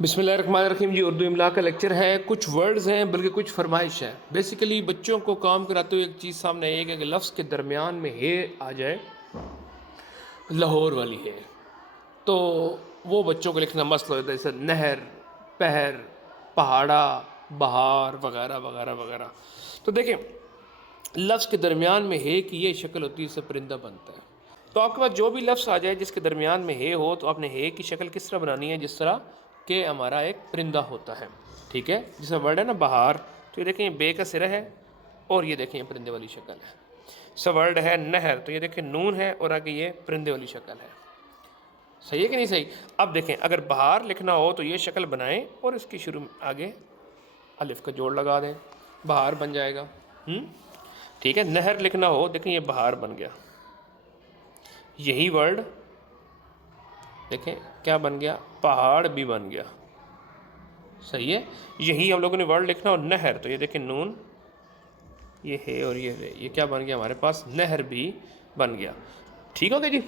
بسم اللہ الرحمن الرحیم جی، اردو املا کا لیکچر ہے. کچھ ورڈز ہیں بلکہ کچھ فرمائش ہے. بیسیکلی بچوں کو کام کراتے ہوئے ایک چیز سامنے آئی ہے کہ لفظ کے درمیان میں ہے آ جائے، لاہور والی ہے، تو وہ بچوں کو لکھنا مسئلہ ہوتا ہے، جیسے نہر، پہر، پہاڑا، بہار وغیرہ وغیرہ وغیرہ. تو دیکھیں لفظ کے درمیان میں ہے کی یہ شکل ہوتی ہے، اس سے پرندہ بنتا ہے. تو آپ کے پاس جو بھی لفظ آ جائے جس کے درمیان میں ہے ہو، تو آپ نے ہے کی شکل کس طرح بنانی ہے؟ جس طرح کہ ہمارا ایک پرندہ ہوتا ہے. ٹھیک ہے، جیسا ورڈ ہے نا بہار، تو یہ دیکھیں یہ بے کا سرا ہے اور یہ دیکھیں یہ پرندے والی شکل ہے. سا ورڈ ہے نہر، تو یہ دیکھیں نون ہے اور آگے یہ پرندے والی شکل ہے. صحیح ہے کہ نہیں صحیح؟ اب دیکھیں اگر بہار لکھنا ہو تو یہ شکل بنائیں اور اس کی شروع میں آگے الف کا جوڑ لگا دیں، بہار بن جائے گا. ٹھیک ہے، نہر لکھنا ہو، دیکھیں یہ بہار بن گیا. یہی ورڈ دیکھیں کیا بن گیا؟ پہاڑ بھی بن گیا. صحیح ہے. یہی ہم لوگوں نے ورڈ لکھنا ہو نہر، تو یہ دیکھیں نون، یہ ہے اور یہ ہے، یہ کیا بن گیا ہمارے پاس؟ نہر بھی بن گیا. ٹھیک ہو گیا جی؟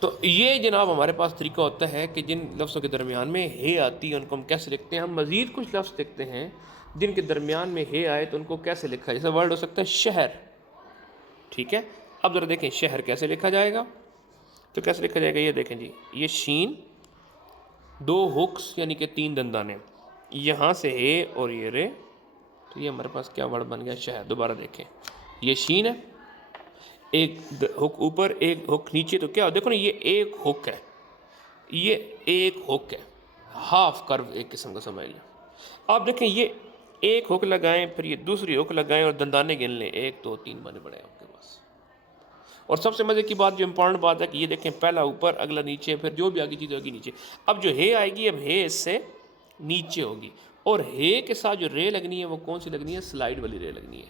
تو یہ جناب ہمارے پاس طریقہ ہوتا ہے کہ جن لفظوں کے درمیان میں ہے آتی ہے ان کو ہم کیسے لکھتے ہیں. ہم مزید کچھ لفظ لکھتے ہیں جن کے درمیان میں ہے آئے تو ان کو کیسے لکھا ہے. جیسا ورڈ ہو سکتا ہے شہر. ٹھیک ہے، اب ذرا دیکھیں شہر کیسے لکھا جائے گا. تو کیسے لکھا جائے گا؟ یہ دیکھیں جی، یہ شین، دو ہکس یعنی کہ تین دندانے، یہاں سے ہے اور یہ رے، تو یہ ہمارے پاس کیا ورڈ بن گیا؟ شہر. دوبارہ دیکھیں یہ شین ہے، ایک ہک اوپر ایک ہک نیچے، تو کیا دیکھو نا یہ ایک ہک ہے، یہ ایک ہک ہے، ہاف کرو ایک قسم کا سمجھ لیں. آپ دیکھیں یہ ایک ہک لگائیں، پھر یہ دوسری ہک لگائیں اور دندانے گن لیں، 1 2 3 بنے پڑے آپ کے پاس. اور سب سے مزے کی بات، جو امپورٹنٹ بات ہے کہ یہ دیکھیں پہلا اوپر اگلا نیچے، پھر جو بھی آگے چیز ہوگی نیچے. اب جو ہے آئے گی، اب ہے اس سے نیچے ہوگی، اور ہے کے ساتھ جو رے لگنی ہے وہ کون سی لگنی ہے؟ سلائیڈ والی رے لگنی ہے.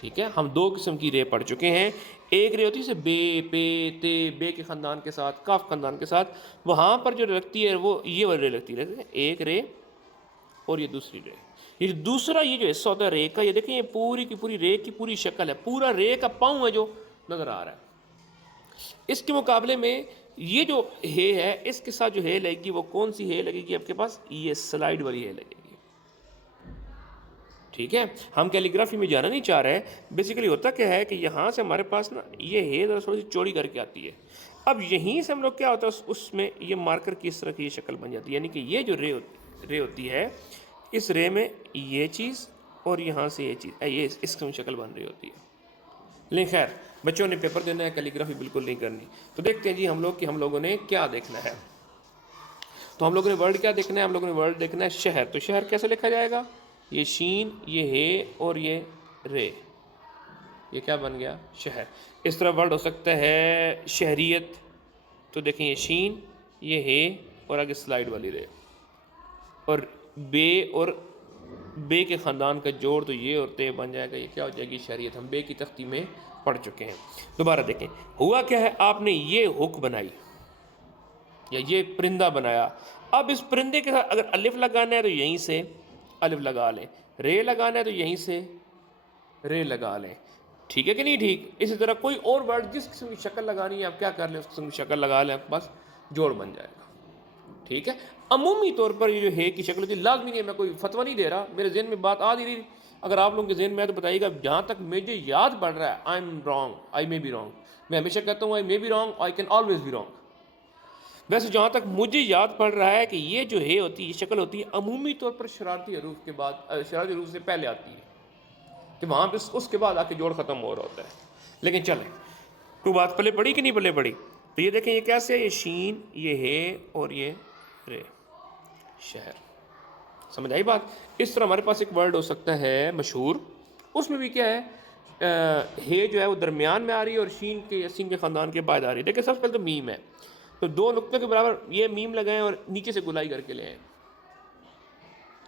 ٹھیک ہے، ہم دو قسم کی رے پڑھ چکے ہیں. ایک رے ہوتی ہے بے، پے، تے، بے کے خاندان کے ساتھ، کاف خاندان کے ساتھ، وہاں پر جو لگتی ہے وہ یہ والی رے لگتی ہے. ایک رے اور یہ دوسری رے. یہ دوسرا یہ جو حصہ ہوتا ہے رے کا، یہ دیکھیں یہ پوری کی پوری رے کی پوری شکل ہے، پورا رے کا پاؤں ہے جو نظر آ رہا ہے. اس کے مقابلے میں یہ جو ہے اس کے ساتھ جو ہے لگے گی وہ کون سی ہے لگے گی آپ کے پاس؟ یہ سلائیڈ والی ہے لگے گی. ٹھیک ہے، ہم کیلیگرافی میں جانا نہیں چاہ رہے. بیسیکلی ہوتا کیا ہے کہ یہاں سے ہمارے پاس نا یہ ہے ذرا تھوڑی سی چوڑی کر کے آتی ہے. اب یہیں سے ہم لوگ کیا ہوتا ہے اس میں یہ مارکر کی اس طرح کی یہ شکل بن جاتی ہے، یعنی کہ یہ جو رے ہوتی ہے، اس رے میں یہ چیز اور یہاں سے یہ چیز، یہ اس کی شکل بن رہی ہوتی ہے. لیکن خیر بچوں نے پیپر دینا ہے، کیلیگرافی بالکل نہیں کرنی. تو دیکھتے ہیں جی ہم لوگ کہ ہم لوگوں نے کیا دیکھنا ہے. تو ہم لوگوں نے ورڈ کیا دیکھنا ہے؟ ہم لوگوں نے ورڈ دیکھنا ہے شہر. تو شہر کیسے لکھا جائے گا؟ یہ شین، یہ ہے اور یہ رے، یہ کیا بن گیا؟ شہر. اس طرح ورڈ ہو سکتا ہے شہریت. تو دیکھیں یہ شین، یہ ہے اور آگے سلائیڈ والی رے، اور بے اور بے کے خاندان کا جوڑ، تو یہ اور تے بن جائے گا. یہ کیا ہو جائے گی؟ شہریت. ہم بے کی تختی میں پڑھ چکے ہیں. دوبارہ دیکھیں ہوا کیا ہے، آپ نے یہ ہک بنائی یا یہ پرندہ بنایا. اب اس پرندے کے ساتھ اگر الف لگانا ہے تو یہیں سے الف لگا لیں، رے لگانا ہے تو یہیں سے رے لگا لیں. ٹھیک ہے کہ نہیں ٹھیک؟ اسی طرح کوئی اور ورڈ جس قسم کی شکل لگانی ہے آپ کیا کر لیں، اس قسم کی شکل لگا لیں، آپ کے پاس جوڑ بن جائے گا. ٹھیک ہے، عمومی طور پر یہ جو ہے کی شکل ہوتی ہے، لازمی نہیں ہے، میں کوئی فتویٰ نہیں دے رہا، میرے ذہن میں بات آ رہی. اگر آپ لوگوں کے ذہن میں ہے تو بتائیے گا. جہاں تک مجھے یاد پڑ رہا ہے، I am wrong, I may be wrong. میں ہمیشہ کہتا ہوں I may be wrong, I can always be wrong. ویسے جہاں تک مجھے یاد پڑ رہا ہے کہ یہ جو ہے ہوتی ہے، یہ شکل ہوتی ہے عمومی طور پر شرارتی حروف کے بعد، شرارتی حروف سے پہلے آتی ہے، کہ وہاں پہ اس کے بعد آ کے جوڑ ختم ہو رہا ہوتا ہے. لیکن چلیں، تو بات پلے پڑی کہ نہیں پلے پڑی؟ تو یہ دیکھیں یہ کیسے ہے، یہ شین، یہ ہے اور یہ رے، شہر. سمجھ آئی بات؟ اس طرح ہمارے پاس ایک ورڈ ہو سکتا ہے مشہور، اس میں بھی کیا ہے، ہے جو ہے وہ درمیان میں آ رہی ہے اور شین کے سین کے خاندان کے بعد آ رہی ہے. دیکھیں سب سے پہلے تو میم ہے، تو دو نقطے کے برابر یہ میم لگائیں اور نیچے سے گلائی کر کے لے آئیں.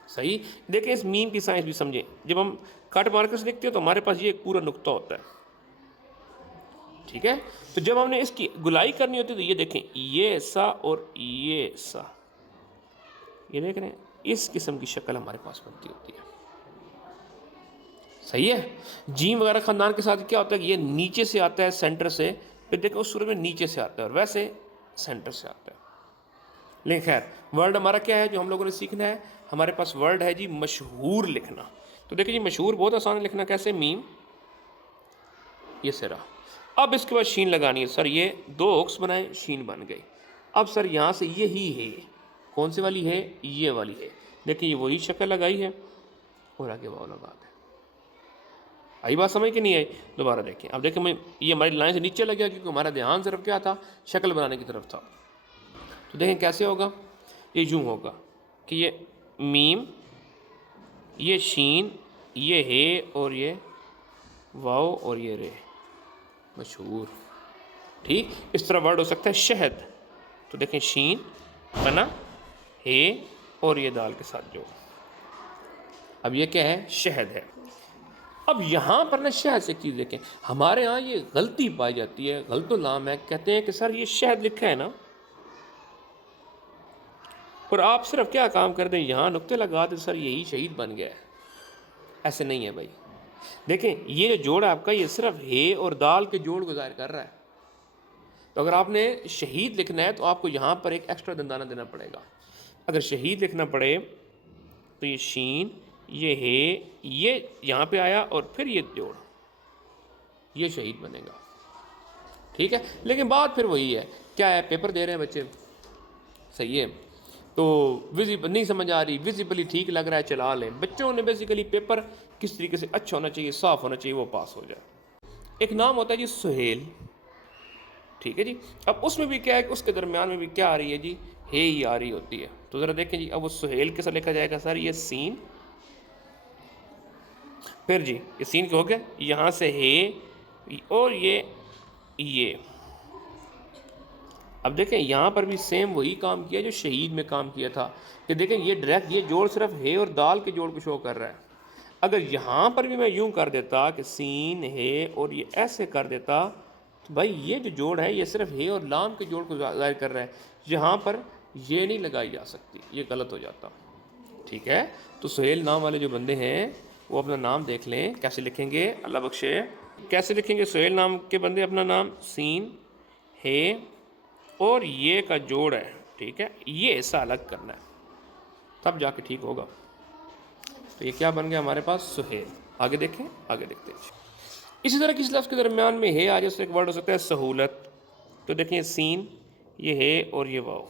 صحیح. دیکھیں اس میم کی سائنس بھی سمجھیں. جب ہم کٹ مارکر سے لکھتے ہیں تو ہمارے پاس یہ ایک پورا نقطہ ہوتا ہے. ٹھیک ہے، تو جب ہم نے اس کی گلائی کرنی ہوتی ہے تو یہ دیکھیں یہ ایسا اور یہ ایسا، یہ دیکھ رہے ہیں اس قسم کی شکل ہمارے پاس بنتی ہوتی ہے. صحیح ہے. جیم وغیرہ خاندان کے ساتھ کیا ہوتا ہے کہ یہ نیچے سے آتا ہے سینٹر سے، پھر دیکھیں اس صورت میں نیچے سے آتا ہے، اور ویسے سینٹر سے آتا ہے. لیکن خیر ورڈ ہمارا کیا ہے جو ہم لوگوں نے سیکھنا ہے؟ ہمارے پاس ورڈ ہے جی مشہور لکھنا. تو دیکھیں جی مشہور بہت آسان ہے لکھنا. کیسے؟ میم یہ سرا. اب اس کے بعد شین لگانی ہے. سر یہ دو اوکس بنائیں، شین بن گئی. اب سر یہاں سے یہی ہے، کون سی والی ہے؟ یہ والی ہے. دیکھیں یہ وہی شکل لگائی ہے اور آگے واؤ لگا دیں. آئی بات سمجھ کہ نہیں آئی؟ دوبارہ دیکھیں. اب دیکھیں میں یہ ہماری لائن سے نیچے لگ گیا کیونکہ ہمارا دھیان صرف کیا تھا؟ شکل بنانے کی طرف تھا. تو دیکھیں کیسے ہوگا. یہ یوں ہوگا کہ یہ میم، یہ شین، یہ ہے اور یہ واؤ اور یہ رے. مشہور. ٹھیک اس طرح ورڈ ہو سکتا ہے شہد. تو دیکھیں شین بنا، ہے اور یہ دال کے ساتھ جو. اب یہ کیا ہے؟ شہد ہے. اب یہاں پر نا شہد سے ایک چیز دیکھیں، ہمارے ہاں یہ غلطی پائی جاتی ہے، غلط لام ہے. کہتے ہیں کہ سر یہ شہد لکھا ہے نا، اور آپ صرف کیا کام کر دیں یہاں نقطے لگا دیں سر یہی شہید بن گیا ہے. ایسے نہیں ہے بھائی. دیکھیں یہ جو جوڑ ہے آپ کا یہ صرف ہے اور دال کے جوڑ کو ظاہر کر رہا ہے. تو اگر آپ نے شہید لکھنا ہے تو آپ کو یہاں پر ایک ایکسٹرا دندانہ دینا پڑے گا. اگر شہید لکھنا پڑے تو یہ شین، یہ ہے، یہ یہاں پہ آیا اور پھر یہ جوڑ، یہ شہید بنے گا. ٹھیک ہے. لیکن بات پھر وہی ہے، کیا ہے؟ پیپر دے رہے ہیں بچے، صحیح ہے، تو ویزیبل نہیں سمجھ آ رہی، ویزیبلی ٹھیک لگ رہا ہے چلا لیں. بچوں نے بیسیکلی پیپر کس طریقے سے اچھا ہونا چاہیے، صاف ہونا چاہیے، وہ پاس ہو جائے. ایک نام ہوتا ہے جی سہیل. ٹھیک ہے جی. اب اس میں بھی کیا ہے کہ اس کے درمیان میں بھی کیا آ رہی ہے جی؟ ہے ہی آ رہی ہوتی ہے. تو ذرا دیکھیں جی. اب وہ سہیل کیسا لکھا جائے گا سر؟ یہ سین، پھر جی یہ سین کے ہو گیا، یہاں سے ہے اور یہ. اب دیکھیں یہاں پر بھی سیم وہی کام کیا جو شہید میں کام کیا تھا، کہ دیکھیں یہ ڈائریکٹ یہ جوڑ صرف ہے اور دال کے جوڑ کو شو کر رہا ہے. اگر یہاں پر بھی میں یوں کر دیتا کہ سین ہے اور یہ ایسے کر دیتا تو بھائی یہ جو جوڑ ہے یہ صرف ہے اور لام کے جوڑ کو ظاہر کر رہا ہے. یہاں پر یہ نہیں لگائی جا سکتی، یہ غلط ہو جاتا. ٹھیک ہے. تو سہیل نام والے جو بندے ہیں وہ اپنا نام دیکھ لیں کیسے لکھیں گے. اللہ بخشے. کیسے لکھیں گے سہیل نام کے بندے اپنا نام؟ سین ہے اور یہ کا جوڑ ہے. ٹھیک ہے. یہ ایسا الگ کرنا ہے تب جا کے ٹھیک ہوگا. تو یہ کیا بن گیا ہمارے پاس؟ سہیل. آگے دیکھیں، آگے دیکھتے ہیں. اسی طرح کسی لفظ کے درمیان میں ہے آ جائے، ایک ورڈ ہو سکتا ہے سہولت. تو دیکھیں سین، یہ ہے اور یہ واؤ،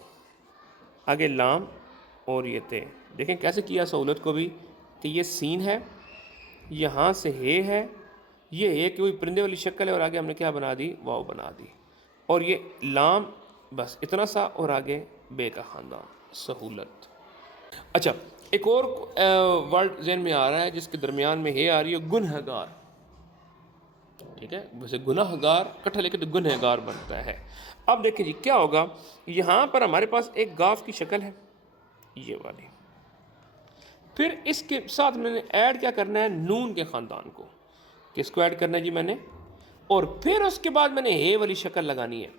آگے لام اور یہ تے. دیکھیں کیسے کیا سہولت کو بھی، کہ یہ سین ہے، یہاں سے ہے، یہ ہے کہ وہی پرندے والی شکل ہے اور آگے ہم نے کیا بنا دی؟ واؤ بنا دی. اور یہ لام بس اتنا سا اور آگے بے کا خاندان، سہولت. اچھا ایک اور ورڈ ذہن میں آ رہا ہے جس کے درمیان میں ہے آ رہی ہے، گنہگار. ٹھیک ہے. ویسے گناہ گار کٹھا لے کے تو گنہگار بنتا ہے. اب دیکھیں جی کیا ہوگا. یہاں پر ہمارے پاس ایک گاف کی شکل ہے یہ والی، پھر اس کے ساتھ میں نے ایڈ کیا کرنا ہے؟ نون کے خاندان کو. کس کو ایڈ کرنا ہے جی میں نے؟ اور پھر اس کے بعد میں نے ہے والی شکل لگانی ہے.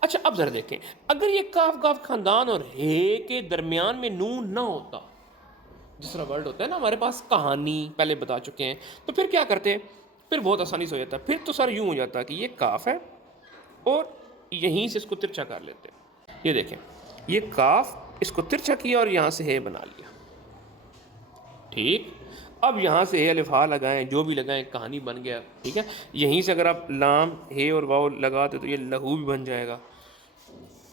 اچھا اب ذرا دیکھیں، اگر یہ کاف گاف خاندان اور ہے کے درمیان میں نون نہ ہوتا، جس طرح ورڈ ہوتا ہے نا ہمارے پاس کہانی پہلے بتا چکے ہیں، تو پھر کیا کرتے؟ پھر بہت آسانی سے ہو جاتا. پھر تو سر یوں ہو جاتا کہ یہ کاف ہے اور یہیں سے اس کو ترچھا کر لیتے. یہ دیکھیں یہ کاف، اس کو ترچھا کیا اور یہاں سے ہے بنا لیا. ٹھیک. اب یہاں سے ہے الف ہا لگائیں، جو بھی لگائیں، کہانی بن گیا. ٹھیک ہے. یہیں سے اگر آپ لام ہے اور واؤ لگاتے تو یہ لہو بھی بن جائے گا.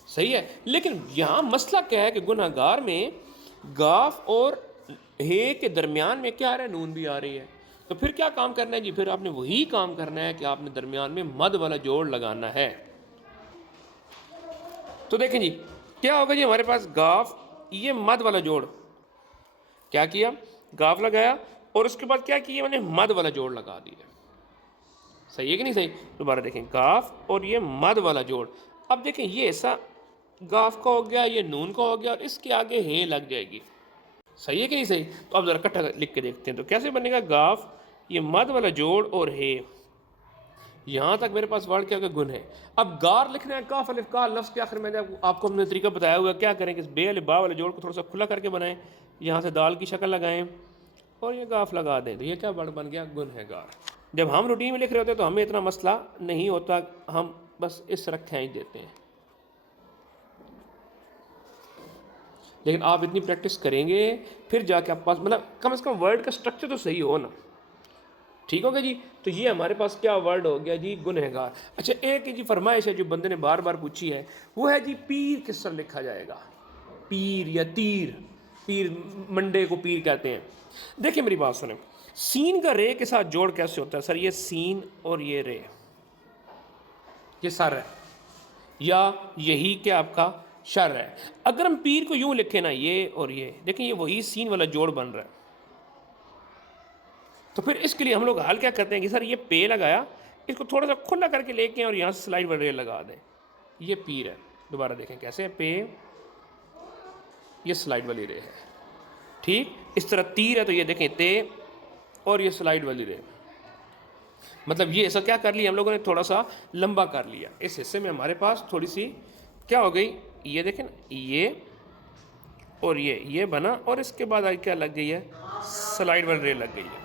صحیح ہے. لیکن یہاں مسئلہ کیا ہے کہ گناہ گار میں گاف اور ہے کے درمیان میں کیا آ رہا ہے؟ نون بھی آ رہی ہے. تو پھر کیا کام کرنا ہے جی؟ پھر آپ نے وہی کام کرنا ہے کہ آپ نے درمیان میں مد والا جوڑ لگانا ہے. تو دیکھیں جی کیا ہوگا جی ہمارے پاس گاف، یہ مد والا جوڑ کیا کیا؟ گاف لگایا اور اس کے بعد کیا کیا؟ میں نے مد والا جوڑ لگا دیا. صحیح ہے کہ نہیں صحیح؟ دوبارہ دیکھیں گاف اور یہ مد والا جوڑ. اب دیکھیں یہ ایسا گاف کا ہو گیا، یہ نون کا ہو گیا اور اس کے آگے ہے لگ جائے گی. صحیح ہے کہ نہیں صحیح؟ تو اب ذرا کٹھا لکھ کے دیکھتے ہیں تو کیسے بنے گا؟ گاف، یہ مد والا جوڑ اور ہے. یہاں تک میرے پاس ورڈ کیا ہوگا؟ گن ہے. اب گار لکھنا ہے کاف الف کا لفظ کے آخر میں. آپ کو ہم نے طریقہ بتایا ہوا کیا کریں کہ اس بے الف با والے جوڑ کو تھوڑا سا کھلا کر کے بنائیں، یہاں سے دال کی شکل لگائیں اور یہ گاف لگا دیں. تو یہ کیا ورڈ بن گیا؟ گن ہے گار. جب ہم روٹین میں لکھ رہے ہوتے ہیں تو ہمیں اتنا مسئلہ نہیں ہوتا، ہم بس اس طرح کھینچ دیتے ہیں. لیکن آپ اتنی پریکٹس کریں گے پھر جا کے آپ پاس مطلب کم از کم ورڈ کا اسٹرکچر تو صحیح ہو نا. ٹھیک ہوگا جی. تو یہ ہمارے پاس کیا ورڈ ہو گیا جی؟ گنہگار. اچھا ایک جی فرمائش ہے جو بندے نے بار بار پوچھی ہے، وہ ہے جی پیر کس طرح لکھا جائے گا؟ پیر یا تیر؟ پیر منڈے کو پیر کہتے ہیں. دیکھیں میری بات سنیں، سین کا رے کے ساتھ جوڑ کیسے ہوتا ہے؟ سر یہ سین اور یہ رے، یہ سر ہے یا یہی کہ آپ کا شر ہے. اگر ہم پیر کو یوں لکھیں نا، یہ اور یہ، دیکھیں یہ وہی سین والا جوڑ بن رہا ہے. تو پھر اس کے لیے ہم لوگ حل کیا کرتے ہیں کہ سر یہ پے لگایا، اس کو تھوڑا سا کھلا کر کے لے کے اور یہاں سے سلائڈ والا رے لگا دیں. یہ پیر ہے. دوبارہ دیکھیں کیسے ہے، پے، یہ سلائڈ والی رے ہے. ٹھیک اس طرح تیر ہے تو یہ دیکھیں تے اور یہ سلائڈ والی رے. مطلب یہ ایسا کیا کر لیا ہم لوگوں نے، تھوڑا سا لمبا کر لیا. اس حصے میں ہمارے پاس تھوڑی سی کیا ہو گئی، یہ دیکھیں یہ اور یہ بنا، اور اس کے بعد آگے کیا لگ گئی ہے، سلائڈ والی رے لگ گئی ہے.